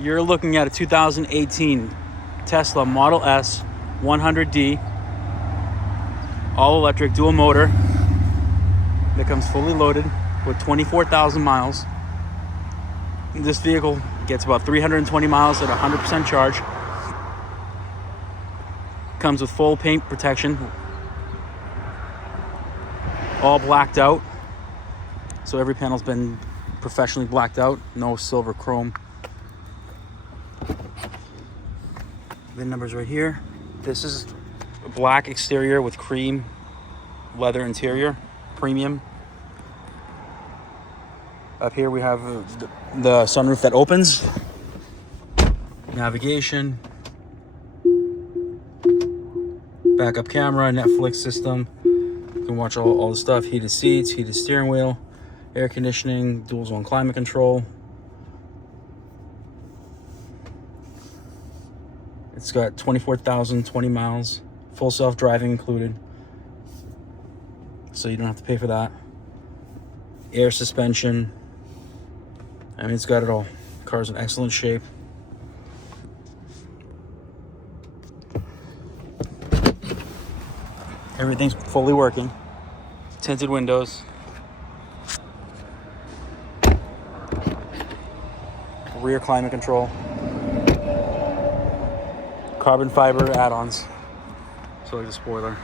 You're looking at a 2018 Tesla Model S 100D all-electric dual motor that comes fully loaded with 24,000 miles. This vehicle gets about 320 miles at 100% charge. Comes with full paint protection, all blacked out. So every panel's been professionally blacked out, no silver chrome. VIN number's right here. This is a black exterior with cream leather interior, premium. Up here we have the sunroof that opens, navigation, backup camera, Netflix system. You can watch all the stuff, heated seats, heated steering wheel, air conditioning, dual zone climate control. It's got 24,020 miles, full self-driving included, so you don't have to pay for that. Air suspension. I mean, it's got it all. Car's in excellent shape. Everything's fully working. Tinted windows. Rear climate control. Carbon fiber add-ons. So like the spoiler.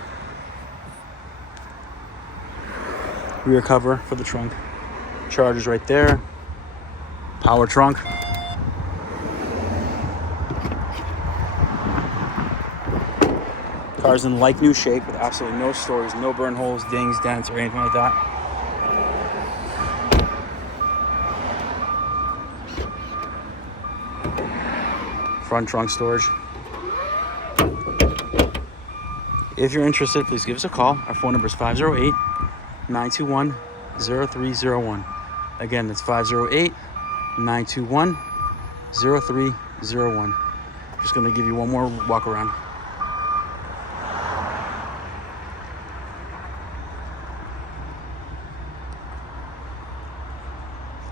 Rear cover for the trunk. Charger's right there. Power trunk. Car's in like new shape with absolutely no stories, no burn holes, dings, dents, or anything like that. Front trunk storage. If you're interested, please give us a call. Our phone number is 508-921-0301. Again, that's 508-921-0301. Just going to give you one more walk around.